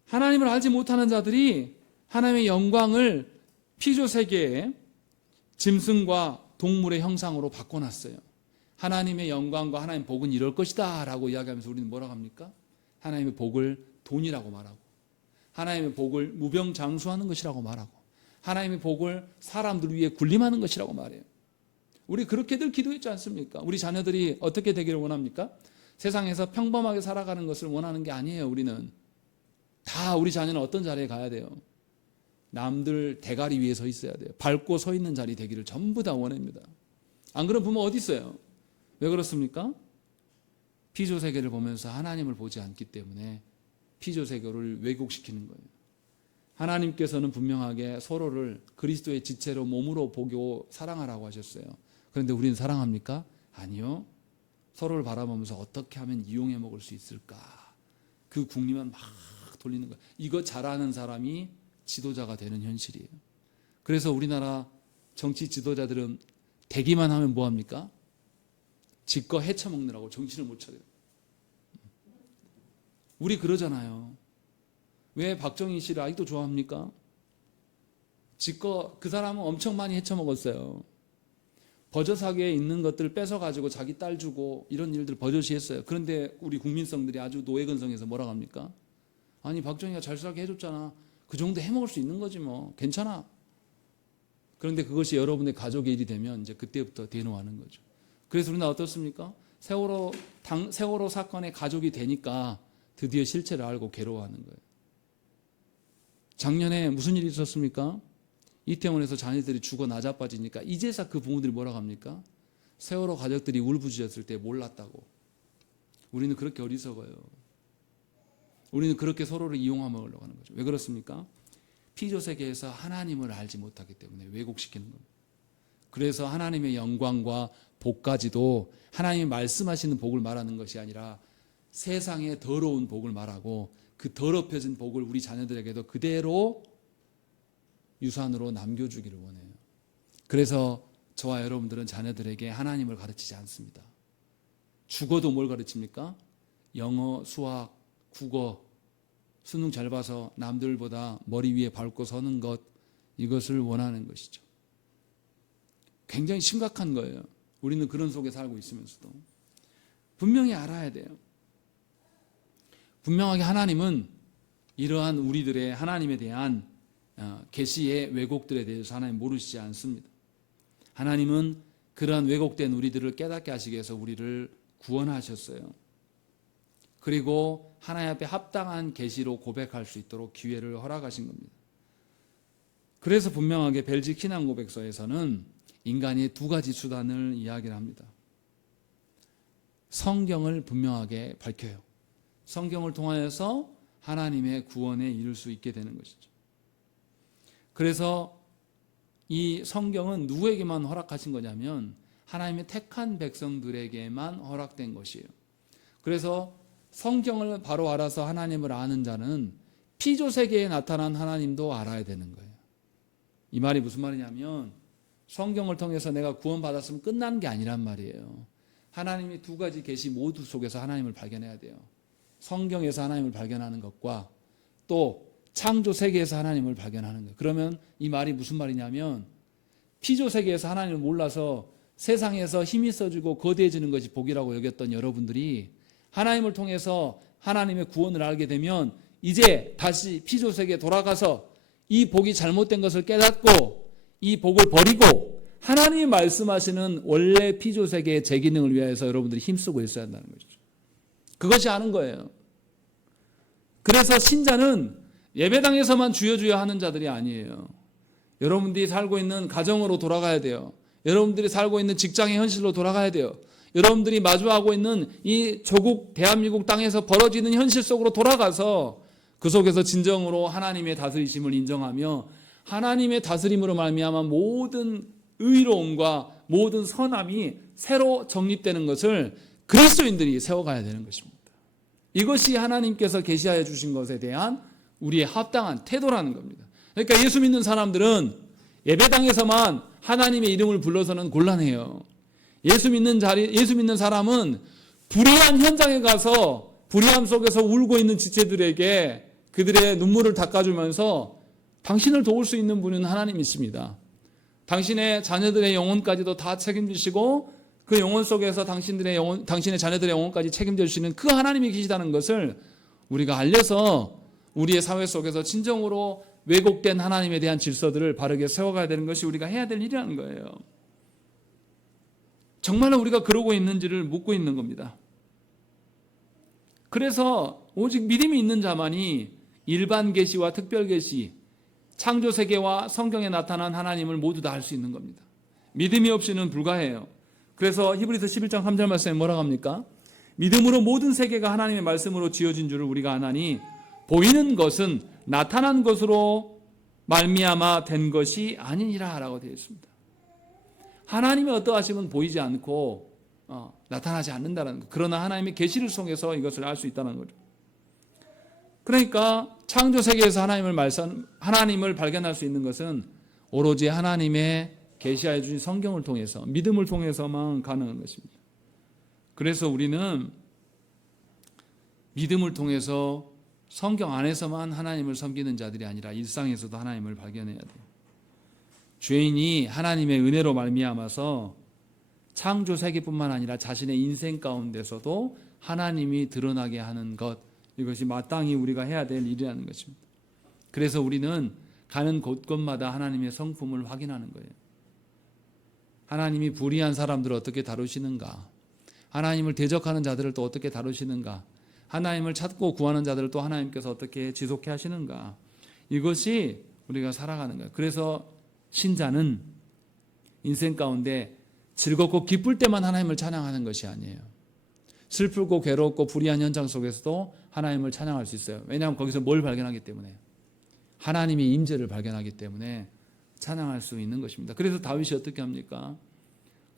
하나님을 알지 못하는 자들이 하나님의 영광을 피조 세계에 짐승과 동물의 형상으로 바꿔놨어요. 하나님의 영광과 하나님의 복은 이럴 것이다 라고 이야기하면서 우리는 뭐라고 합니까? 하나님의 복을 돈이라고 말하고 하나님의 복을 무병장수하는 것이라고 말하고 하나님의 복을 사람들 위해 군림하는 것이라고 말해요. 우리 그렇게들 기도했지 않습니까? 우리 자녀들이 어떻게 되기를 원합니까? 세상에서 평범하게 살아가는 것을 원하는 게 아니에요. 우리는 다 우리 자녀는 어떤 자리에 가야 돼요? 남들 대가리 위에 서 있어야 돼요. 밟고 서 있는 자리 되기를 전부 다 원합니다. 안 그런 부모 어디 있어요? 왜 그렇습니까? 피조 세계를 보면서 하나님을 보지 않기 때문에 피조 세계를 왜곡시키는 거예요. 하나님께서는 분명하게 서로를 그리스도의 지체로 몸으로 보고 사랑하라고 하셨어요. 그런데 우리는 사랑합니까? 아니요. 서로를 바라보면서 어떻게 하면 이용해 먹을 수 있을까? 그 궁리만 막 돌리는 거예요. 이거 잘하는 사람이 지도자가 되는 현실이에요. 그래서 우리나라 정치 지도자들은 되기만 하면 뭐합니까? 지껏 헤쳐먹느라고 정신을 못 차려요. 우리 그러잖아요. 왜 박정희 씨를 아직도 좋아합니까? 지껏 그 사람은 엄청 많이 헤쳐먹었어요. 버젓하게 있는 것들을 뺏어가지고 자기 딸 주고 이런 일들 버젓이 했어요. 그런데 우리 국민성들이 아주 노예근성에서 뭐라고 합니까? 아니 박정희가 잘 살게 해줬잖아. 그 정도 해먹을 수 있는 거지 뭐 괜찮아. 그런데 그것이 여러분의 가족의 일이 되면 이제 그때부터 대노하는 거죠. 그래서 우리는 어떻습니까? 세월호 사건의 가족이 되니까 드디어 실체를 알고 괴로워하는 거예요. 작년에 무슨 일이 있었습니까? 이태원에서 자녀들이 죽어 나자빠지니까 이제서 그 부모들이 뭐라고 합니까? 세월호 가족들이 울부짖었을 때 몰랐다고. 우리는 그렇게 어리석어요. 우리는 그렇게 서로를 이용하려고 하는 거죠. 왜 그렇습니까? 피조 세계에서 하나님을 알지 못하기 때문에 왜곡시키는 겁니다. 그래서 하나님의 영광과 복까지도 하나님이 말씀하시는 복을 말하는 것이 아니라 세상의 더러운 복을 말하고 그 더럽혀진 복을 우리 자녀들에게도 그대로 유산으로 남겨주기를 원해요. 그래서 저와 여러분들은 자녀들에게 하나님을 가르치지 않습니다. 죽어도 뭘 가르칩니까? 영어, 수학, 국어, 수능 잘 봐서 남들보다 머리 위에 밟고 서는 것, 이것을 원하는 것이죠. 굉장히 심각한 거예요. 우리는 그런 속에 살고 있으면서도 분명히 알아야 돼요. 분명하게 하나님은 이러한 우리들의 하나님에 대한 계시의 왜곡들에 대해서 하나님 모르시지 않습니다. 하나님은 그러한 왜곡된 우리들을 깨닫게 하시기 위해서 우리를 구원하셨어요. 그리고 하나님 앞에 합당한 계시로 고백할 수 있도록 기회를 허락하신 겁니다. 그래서 분명하게 벨직 신앙 고백서에서는 인간이 두 가지 수단을 이야기를 합니다. 성경을 분명하게 밝혀요. 성경을 통하여서 하나님의 구원에 이를 수 있게 되는 것이죠. 그래서 이 성경은 누구에게만 허락하신 거냐면 하나님의 택한 백성들에게만 허락된 것이에요. 그래서 성경을 바로 알아서 하나님을 아는 자는 피조세계에 나타난 하나님도 알아야 되는 거예요. 이 말이 무슨 말이냐면 성경을 통해서 내가 구원받았으면 끝나는 게 아니란 말이에요. 하나님이 두 가지 계시 모두 속에서 하나님을 발견해야 돼요. 성경에서 하나님을 발견하는 것과 또 창조 세계에서 하나님을 발견하는 거예요. 그러면 이 말이 무슨 말이냐면 피조 세계에서 하나님을 몰라서 세상에서 힘이 써지고 거대해지는 것이 복이라고 여겼던 여러분들이 하나님을 통해서 하나님의 구원을 알게 되면 이제 다시 피조 세계에 돌아가서 이 복이 잘못된 것을 깨닫고 이 복을 버리고 하나님이 말씀하시는 원래 피조 세계의 재기능을 위해서 여러분들이 힘쓰고 있어야 한다는 것이죠. 그것이 아는 거예요. 그래서 신자는 예배당에서만 주여 주여 하는 자들이 아니에요. 여러분들이 살고 있는 가정으로 돌아가야 돼요. 여러분들이 살고 있는 직장의 현실로 돌아가야 돼요. 여러분들이 마주하고 있는 이 조국 대한민국 땅에서 벌어지는 현실 속으로 돌아가서 그 속에서 진정으로 하나님의 다스리심을 인정하며 하나님의 다스림으로 말미암아 모든 의로움과 모든 선함이 새로 정립되는 것을 그리스도인들이 세워가야 되는 것입니다. 이것이 하나님께서 계시하여 주신 것에 대한 우리의 합당한 태도라는 겁니다. 그러니까 예수 믿는 사람들은 예배당에서만 하나님의 이름을 불러서는 곤란해요. 예수 믿는 사람은 불의한 현장에 가서 불의함 속에서 울고 있는 지체들에게 그들의 눈물을 닦아주면서 당신을 도울 수 있는 분은 하나님이십니다. 당신의 자녀들의 영혼까지도 다 책임지시고 그 영혼 속에서 당신의 자녀들의 영혼까지 책임져 주시는 그 하나님이 계시다는 것을 우리가 알려서 우리의 사회 속에서 진정으로 왜곡된 하나님에 대한 질서들을 바르게 세워가야 되는 것이 우리가 해야 될 일이라는 거예요. 정말로 우리가 그러고 있는지를 묻고 있는 겁니다. 그래서 오직 믿음이 있는 자만이 일반 계시와 특별 계시, 창조 세계와 성경에 나타난 하나님을 모두 다 알 수 있는 겁니다. 믿음이 없이는 불가해요. 그래서 히브리서 11장 3절 말씀에 뭐라고 합니까? 믿음으로 모든 세계가 하나님의 말씀으로 지어진 줄을 우리가 아나니 보이는 것은 나타난 것으로 말미암아 된 것이 아니니라 라고 되어 있습니다. 하나님의 어떠하심은 보이지 않고 나타나지 않는다는 것. 그러나 하나님의 계시를 통해서 이것을 알 수 있다는 거죠. 그러니까 창조 세계에서 하나님을 발견할 수 있는 것은 오로지 하나님의 계시하여 주신 성경을 통해서 믿음을 통해서만 가능한 것입니다. 그래서 우리는 믿음을 통해서 성경 안에서만 하나님을 섬기는 자들이 아니라 일상에서도 하나님을 발견해야 돼요. 죄인이 하나님의 은혜로 말미암아서 창조 세계뿐만 아니라 자신의 인생 가운데서도 하나님이 드러나게 하는 것, 이것이 마땅히 우리가 해야 될 일이라는 것입니다. 그래서 우리는 가는 곳곳마다 하나님의 성품을 확인하는 거예요. 하나님이 불의한 사람들을 어떻게 다루시는가, 하나님을 대적하는 자들을 또 어떻게 다루시는가, 하나님을 찾고 구하는 자들을 또 하나님께서 어떻게 지속해 하시는가, 이것이 우리가 살아가는 거예요. 그래서 신자는 인생 가운데 즐겁고 기쁠 때만 하나님을 찬양하는 것이 아니에요. 슬프고 괴롭고 불의한 현장 속에서도 하나님을 찬양할 수 있어요. 왜냐하면 거기서 뭘 발견하기 때문에? 하나님의 임재를 발견하기 때문에 찬양할 수 있는 것입니다. 그래서 다윗이 어떻게 합니까?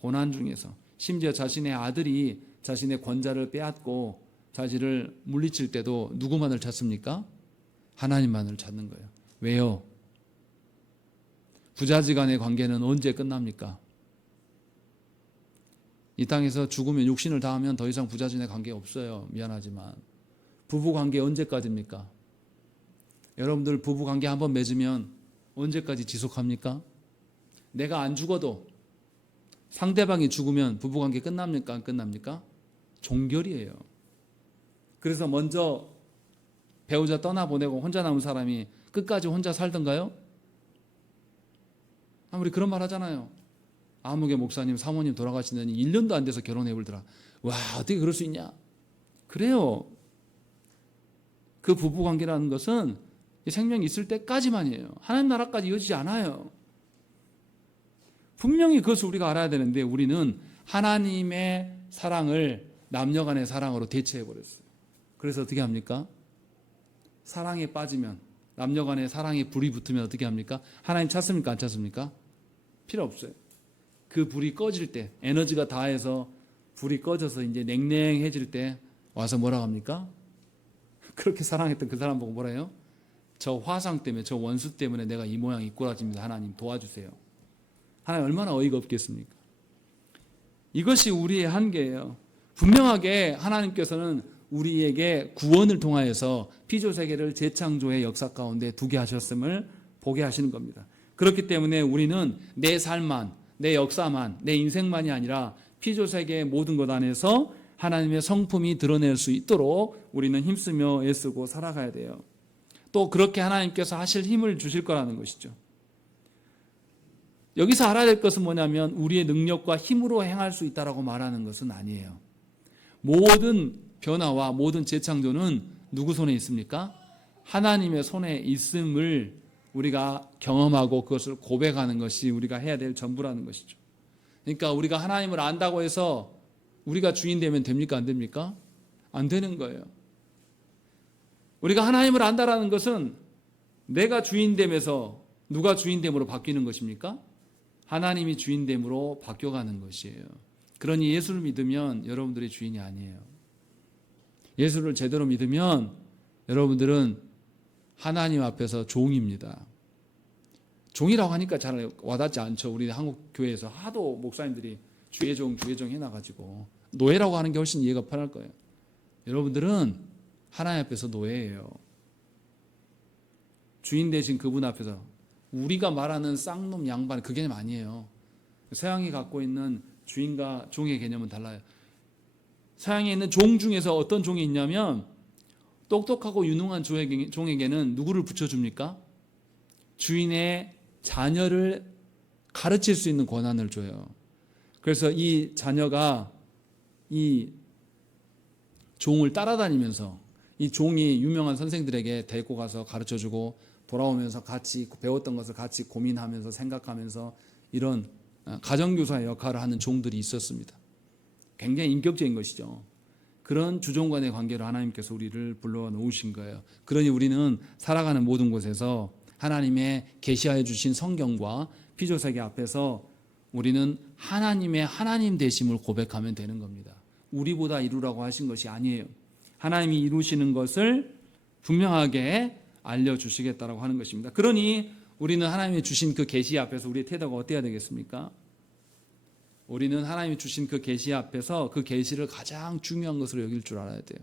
고난 중에서 심지어 자신의 아들이 자신의 권자를 빼앗고 자신을 물리칠 때도 누구만을 찾습니까? 하나님만을 찾는 거예요. 왜요? 부자지간의 관계는 언제 끝납니까? 이 땅에서 죽으면 육신을 다하면 더 이상 부자진의 관계 없어요. 미안하지만. 부부 관계 언제까지입니까? 여러분들 부부 관계 한번 맺으면 언제까지 지속합니까? 내가 안 죽어도 상대방이 죽으면 부부 관계 끝납니까? 안 끝납니까? 종결이에요. 그래서 먼저 배우자 떠나보내고 혼자 남은 사람이 끝까지 혼자 살던가요? 우리 그런 말 하잖아요. 아무개 목사님 사모님 돌아가시더니 1년도 안 돼서 결혼해 볼더라. 와, 어떻게 그럴 수 있냐? 그래요. 그 부부관계라는 것은 생명이 있을 때까지만이에요. 하나님 나라까지 이어지지 않아요. 분명히 그것을 우리가 알아야 되는데 우리는 하나님의 사랑을 남녀간의 사랑으로 대체해버렸어요. 그래서 어떻게 합니까? 사랑에 빠지면, 남녀간의 사랑에 불이 붙으면 어떻게 합니까? 하나님 찾습니까? 안 찾습니까? 필요 없어요. 그 불이 꺼질 때, 에너지가 다해서 불이 꺼져서 이제 냉랭해질 때 와서 뭐라고 합니까? 그렇게 사랑했던 그 사람 보고 뭐라 해요? 저 화상 때문에, 저 원수 때문에 내가 이 모양 이 꼬라집니다. 하나님 도와주세요. 하나님 얼마나 어이가 없겠습니까? 이것이 우리의 한계예요. 분명하게 하나님께서는 우리에게 구원을 통하여서 피조세계를 재창조의 역사 가운데 두게 하셨음을 보게 하시는 겁니다. 그렇기 때문에 우리는 내 삶만, 내 역사만, 내 인생만이 아니라 피조세계의 모든 것 안에서 하나님의 성품이 드러낼 수 있도록 우리는 힘쓰며 애쓰고 살아가야 돼요. 또 그렇게 하나님께서 하실 힘을 주실 거라는 것이죠. 여기서 알아야 될 것은 뭐냐면 우리의 능력과 힘으로 행할 수 있다라고 말하는 것은 아니에요. 모든 변화와 모든 재창조는 누구 손에 있습니까? 하나님의 손에 있음을 우리가 경험하고 그것을 고백하는 것이 우리가 해야 될 전부라는 것이죠. 그러니까 우리가 하나님을 안다고 해서 우리가 주인 되면 됩니까? 안 됩니까? 안 되는 거예요. 우리가 하나님을 안다라는 것은 내가 주인됨에서 누가 주인됨으로 바뀌는 것입니까? 하나님이 주인됨으로 바뀌어가는 것이에요. 그러니 예수를 믿으면 여러분들이 주인이 아니에요. 예수를 제대로 믿으면 여러분들은 하나님 앞에서 종입니다. 종이라고 하니까 잘 와닿지 않죠. 우리 한국 교회에서 하도 목사님들이 주의 종 해놔가지고 노예라고 하는 게 훨씬 이해가 편할 거예요. 여러분들은 하나님 앞에서 노예예요. 주인 되신 그분 앞에서 우리가 말하는 쌍놈 양반 그 개념 아니에요. 서양이 갖고 있는 주인과 종의 개념은 달라요. 서양에 있는 종 중에서 어떤 종이 있냐면 똑똑하고 유능한 종에게는 누구를 붙여줍니까? 주인의 자녀를 가르칠 수 있는 권한을 줘요. 그래서 이 자녀가 이 종을 따라다니면서 이 종이 유명한 선생들에게 데리고 가서 가르쳐주고 돌아오면서 같이 배웠던 것을 같이 고민하면서 생각하면서 이런 가정교사의 역할을 하는 종들이 있었습니다. 굉장히 인격적인 것이죠. 그런 주종간의 관계로 하나님께서 우리를 불러놓으신 거예요. 그러니 우리는 살아가는 모든 곳에서 하나님의 계시하여 주신 성경과 피조세계 앞에서 우리는 하나님의 하나님 되심을 고백하면 되는 겁니다. 우리보다 이루라고 하신 것이 아니에요. 하나님이 이루시는 것을 분명하게 알려주시겠다라고 하는 것입니다. 그러니 우리는 하나님이 주신 그 계시 앞에서 우리의 태도가 어때야 되겠습니까? 우리는 하나님이 주신 그 계시 앞에서 그 계시를 가장 중요한 것으로 여길 줄 알아야 돼요.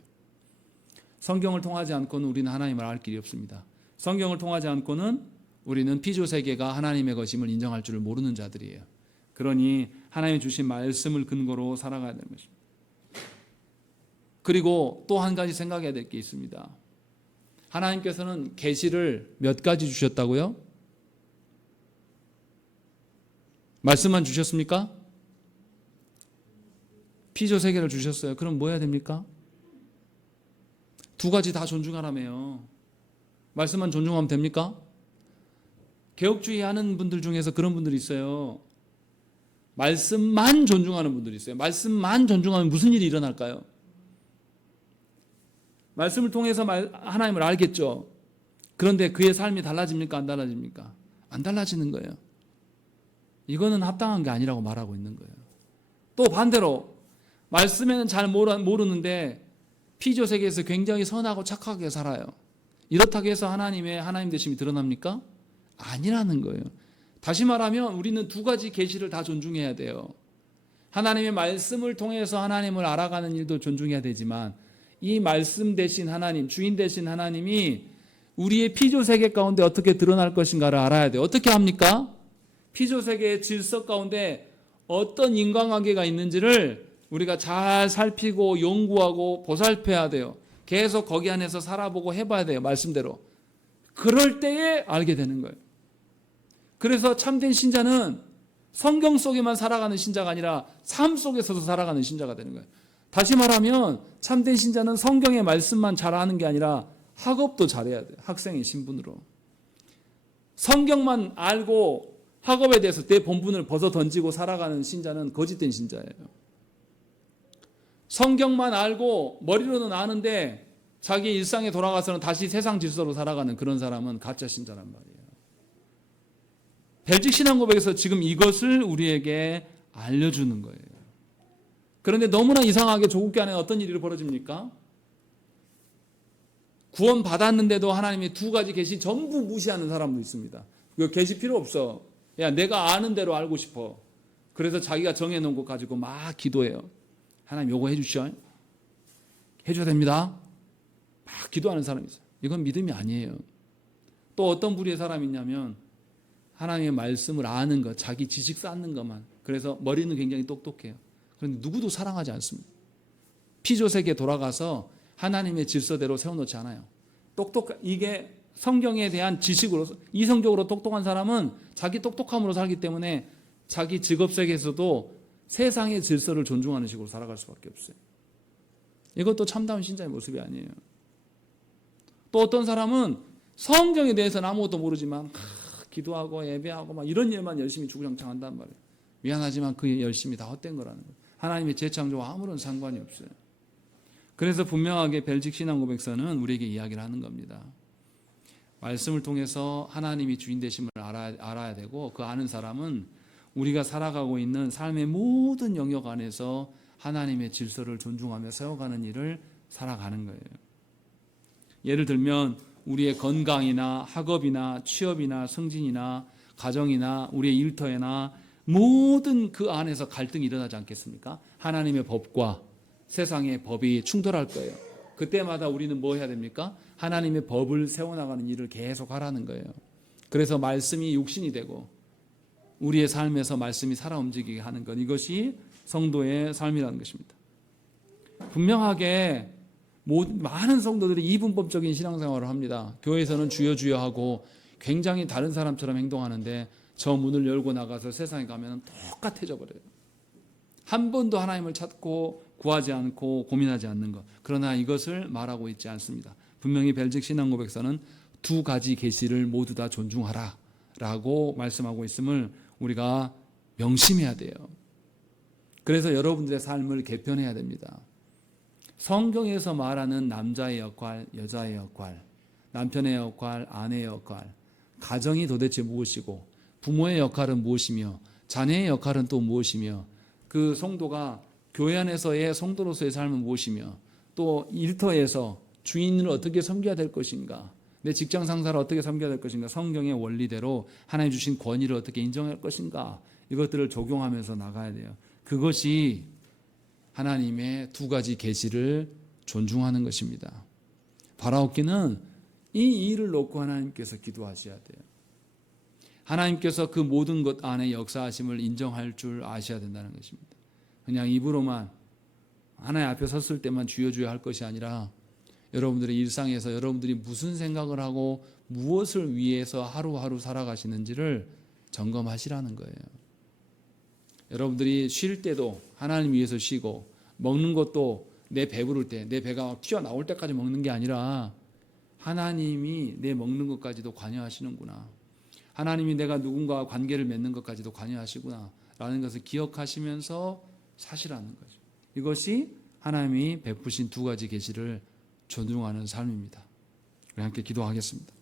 성경을 통하지 않고는 우리는 하나님을 알 길이 없습니다. 성경을 통하지 않고는 우리는 피조세계가 하나님의 것임을 인정할 줄을 모르는 자들이에요. 그러니 하나님이 주신 말씀을 근거로 살아가야 되는 것입니다. 그리고 또 한 가지 생각해야 될 게 있습니다. 하나님께서는 계시를 몇 가지 주셨다고요? 말씀만 주셨습니까? 피조세계를 주셨어요. 그럼 뭐 해야 됩니까? 두 가지 다 존중하라며요. 말씀만 존중하면 됩니까? 개혁주의 하는 분들 중에서 그런 분들이 있어요. 말씀만 존중하는 분들이 있어요. 말씀만 존중하면 무슨 일이 일어날까요? 말씀을 통해서 하나님을 알겠죠. 그런데 그의 삶이 달라집니까? 안 달라집니까? 안 달라지는 거예요. 이거는 합당한 게 아니라고 말하고 있는 거예요. 또 반대로 말씀에는 잘 모르는데 피조세계에서 굉장히 선하고 착하게 살아요. 이렇다고 해서 하나님의 하나님 되심이 드러납니까? 아니라는 거예요. 다시 말하면 우리는 두 가지 계시를 다 존중해야 돼요. 하나님의 말씀을 통해서 하나님을 알아가는 일도 존중해야 되지만 이 말씀 대신 하나님, 주인 대신 하나님이 우리의 피조세계 가운데 어떻게 드러날 것인가를 알아야 돼요. 어떻게 합니까? 피조세계의 질서 가운데 어떤 인간관계가 있는지를 우리가 잘 살피고 연구하고 보살펴야 돼요. 계속 거기 안에서 살아보고 해봐야 돼요. 말씀대로. 그럴 때에 알게 되는 거예요. 그래서 참된 신자는 성경 속에만 살아가는 신자가 아니라 삶 속에서도 살아가는 신자가 되는 거예요. 다시 말하면 참된 신자는 성경의 말씀만 잘 아는 게 아니라 학업도 잘해야 돼요. 학생의 신분으로. 성경만 알고 학업에 대해서 내 본분을 벗어 던지고 살아가는 신자는 거짓된 신자예요. 성경만 알고 머리로는 아는데 자기 일상에 돌아가서는 다시 세상 질서로 살아가는 그런 사람은 가짜 신자란 말이에요. 벨직 신앙 고백에서 지금 이것을 우리에게 알려주는 거예요. 그런데 너무나 이상하게 조국교 안에 어떤 일이 벌어집니까? 구원 받았는데도 하나님의 두 가지 계시 전부 무시하는 사람도 있습니다. 그 계시 필요 없어. 야, 내가 아는 대로 알고 싶어. 그래서 자기가 정해놓은 것 가지고 막 기도해요. 하나님 요거 해주시오. 해줘야 됩니다. 막 기도하는 사람이 있어요. 이건 믿음이 아니에요. 또 어떤 부류의 사람이 있냐면 하나님의 말씀을 아는 것, 자기 지식 쌓는 것만. 그래서 머리는 굉장히 똑똑해요. 그런데 누구도 사랑하지 않습니다. 피조세계에 돌아가서 하나님의 질서대로 세워놓지 않아요. 이게 성경에 대한 지식으로, 이성적으로 똑똑한 사람은 자기 똑똑함으로 살기 때문에 자기 직업세계에서도 세상의 질서를 존중하는 식으로 살아갈 수밖에 없어요. 이것도 참다운 신자의 모습이 아니에요. 또 어떤 사람은 성경에 대해서는 아무것도 모르지만 기도하고 예배하고 막 이런 일만 열심히 주구장창 한단 말이에요. 미안하지만 그 열심이 다 헛된 거라는 거예요. 하나님의 재창조와 아무런 상관이 없어요. 그래서 분명하게 벨직 신앙 고백서는 우리에게 이야기를 하는 겁니다. 말씀을 통해서 하나님이 주인 되심을 알아야 되고 그 아는 사람은 우리가 살아가고 있는 삶의 모든 영역 안에서 하나님의 질서를 존중하며 세워가는 일을 살아가는 거예요. 예를 들면 우리의 건강이나 학업이나 취업이나 승진이나 가정이나 우리의 일터에나 모든 그 안에서 갈등이 일어나지 않겠습니까? 하나님의 법과 세상의 법이 충돌할 거예요. 그때마다 우리는 뭐 해야 됩니까? 하나님의 법을 세워나가는 일을 계속 하라는 거예요. 그래서 말씀이 육신이 되고 우리의 삶에서 말씀이 살아 움직이게 하는 것, 이것이 성도의 삶이라는 것입니다. 분명하게 많은 성도들이 이분법적인 신앙생활을 합니다. 교회에서는 주여 주여 하고 굉장히 다른 사람처럼 행동하는데 저 문을 열고 나가서 세상에 가면 똑같아져 버려요. 한 번도 하나님을 찾고 구하지 않고 고민하지 않는 것. 그러나 이것을 말하고 있지 않습니다. 분명히 벨직 신앙 고백서는 두 가지 계시를 모두 다 존중하라 라고 말씀하고 있음을 우리가 명심해야 돼요. 그래서 여러분들의 삶을 개편해야 됩니다. 성경에서 말하는 남자의 역할, 여자의 역할, 남편의 역할, 아내의 역할, 가정이 도대체 무엇이고 부모의 역할은 무엇이며 자녀의 역할은 또 무엇이며 그 성도가 교회 안에서의 성도로서의 삶은 무엇이며 또 일터에서 주인을 어떻게 섬겨야 될 것인가, 내 직장 상사를 어떻게 섬겨야 될 것인가, 성경의 원리대로 하나님 주신 권위를 어떻게 인정할 것인가, 이것들을 적용하면서 나가야 돼요. 그것이 하나님의 두 가지 계시를 존중하는 것입니다. 바라옵기는 이 일을 놓고 하나님께서 기도하셔야 돼요. 하나님께서 그 모든 것 안에 역사하심을 인정할 줄 아셔야 된다는 것입니다. 그냥 입으로만 하나님 앞에 섰을 때만 주여 주여 할 것이 아니라 여러분들의 일상에서 여러분들이 무슨 생각을 하고 무엇을 위해서 하루하루 살아가시는지를 점검하시라는 거예요. 여러분들이 쉴 때도 하나님 위해서 쉬고 먹는 것도 내 배부를 때, 내 배가 튀어나올 때까지 먹는 게 아니라 하나님이 내 먹는 것까지도 관여하시는구나, 하나님이 내가 누군가와 관계를 맺는 것까지도 관여하시구나 라는 것을 기억하시면서 사시라는 거죠. 이것이 하나님이 베푸신 두 가지 계시를 존중하는 삶입니다. 우리 함께 기도하겠습니다.